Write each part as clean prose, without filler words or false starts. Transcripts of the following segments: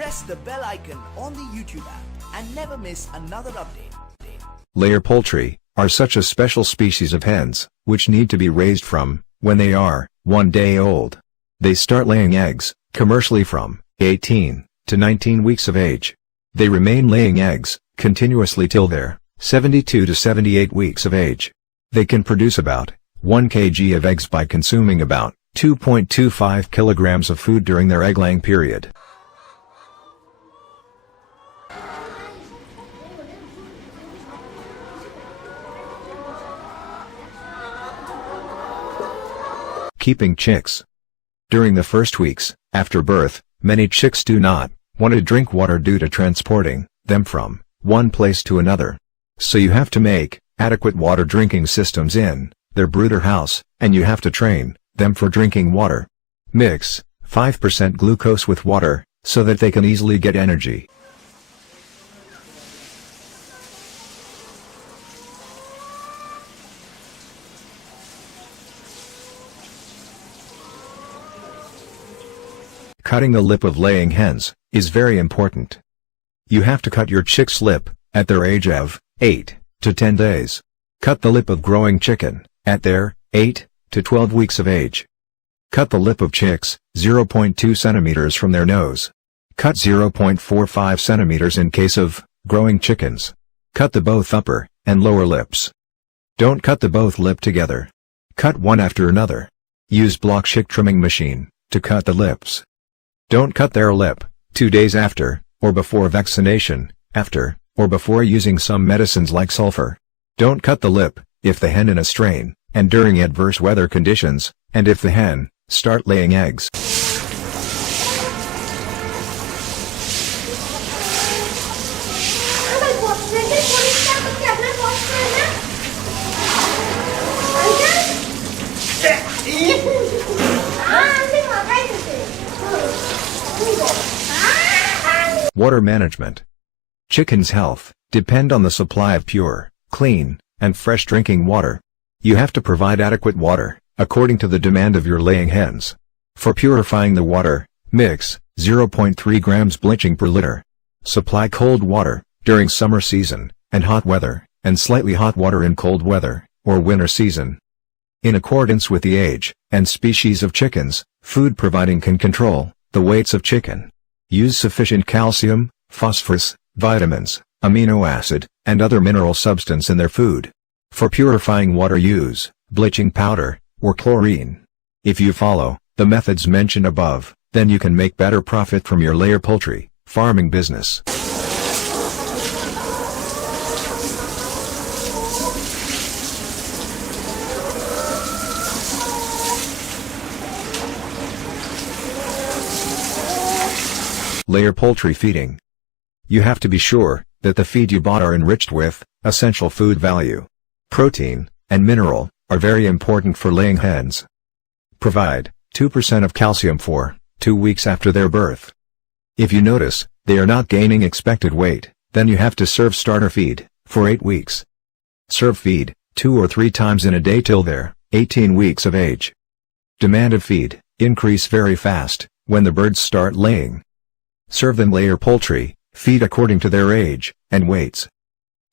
press the bell icon on the YouTube app and never miss another update. Layer poultry are such a special species of hens, which need to be raised from when they are 1 day old. They start laying eggs, commercially from 18 to 19 weeks of age. They remain laying eggs continuously till they're 72 to 78 weeks of age. They can produce about 1 kg of eggs by consuming about 2.25 kilograms of food during their egg-laying period. Keeping chicks. During the first weeks after birth, many chicks do not want to drink water due to transporting them from one place to another. So you have to make adequate water drinking systems in their brooder house, and you have to train them for drinking water. Mix 5% glucose with water so that they can easily get energy. Cutting the lip of laying hens is very important. You have to cut your chick's lip at their age of 8 to 10 days. Cut the lip of growing chicken at their 8 to 12 weeks of age. Cut the lip of chicks 0.2 centimeters from their nose. Cut 0.45 centimeters in case of growing chickens. Cut the both upper and lower lips. Don't cut the both lip together. Cut one after another. Use block chick trimming machine to cut the lips. Don't cut their lip 2 days after, or before vaccination, after, or before using some medicines like sulfur. Don't cut the lip if the hen in a strain, and during adverse weather conditions, and if the hen start laying eggs. Water management. Chickens' health depend on the supply of pure, clean, and fresh drinking water. You have to provide adequate water according to the demand of your laying hens. For purifying the water, mix 0.3 grams bleaching per liter. Supply cold water during summer season and hot weather, and slightly hot water in cold weather or winter season. In accordance with the age and species of chickens, food providing can control the weights of chicken. Use sufficient calcium, phosphorus, vitamins, amino acid, and other mineral substance in their food. For purifying water, use bleaching powder or chlorine. If you follow the methods mentioned above, then you can make better profit from your layer poultry farming business. Layer poultry feeding. You have to be sure that the feed you bought are enriched with essential food value. Protein and mineral are very important for laying hens. Provide 2% of calcium for 2 weeks after their birth. If you notice they are not gaining expected weight, then you have to serve starter feed for 8 weeks. Serve feed 2 or 3 times in a day till they're 18 weeks of age. Demand of feed increase very fast when the birds start laying. Serve them layer poultry feed according to their age and weights.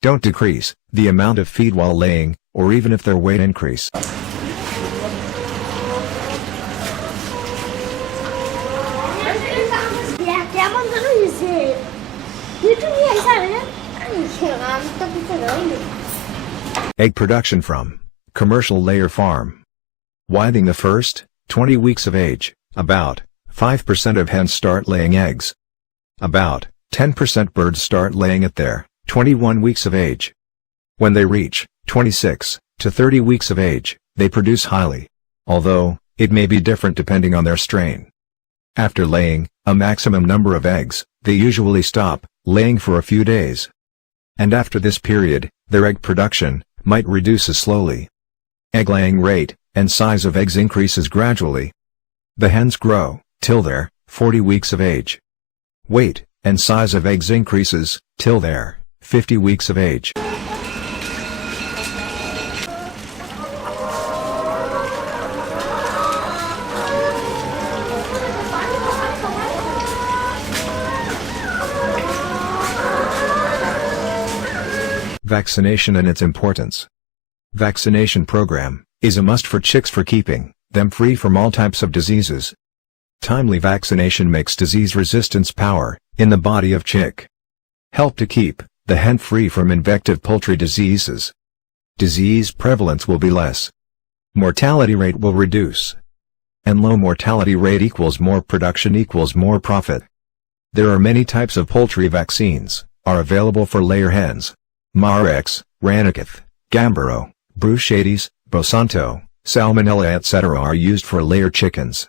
Don't decrease the amount of feed while laying, or even if their weight increase. Egg production from commercial layer farm. Within the first 20 weeks of age, about 5% of hens start laying eggs. About 10% birds start laying at their 21 weeks of age. When they reach 26 to 30 weeks of age, they produce highly. Although, it may be different depending on their strain. After laying a maximum number of eggs, they usually stop laying for a few days. And after this period, their egg production might reduce slowly. Egg laying rate and size of eggs increases gradually. The hens grow till they're 40 weeks of age. Weight and size of eggs increases till they're 50 weeks of age. Vaccination and its importance. Vaccination program is a must for chicks for keeping them free from all types of diseases. Timely vaccination makes disease resistance power in the body of chick. Help to keep the hen free from infective poultry diseases. Disease prevalence will be less. Mortality rate will reduce. And low mortality rate equals more production equals more profit. There are many types of poultry vaccines are available for layer hens. Marex, Ranakith, Gambaro, Bruchades, Bosanto, Salmonella etc. are used for layer chickens.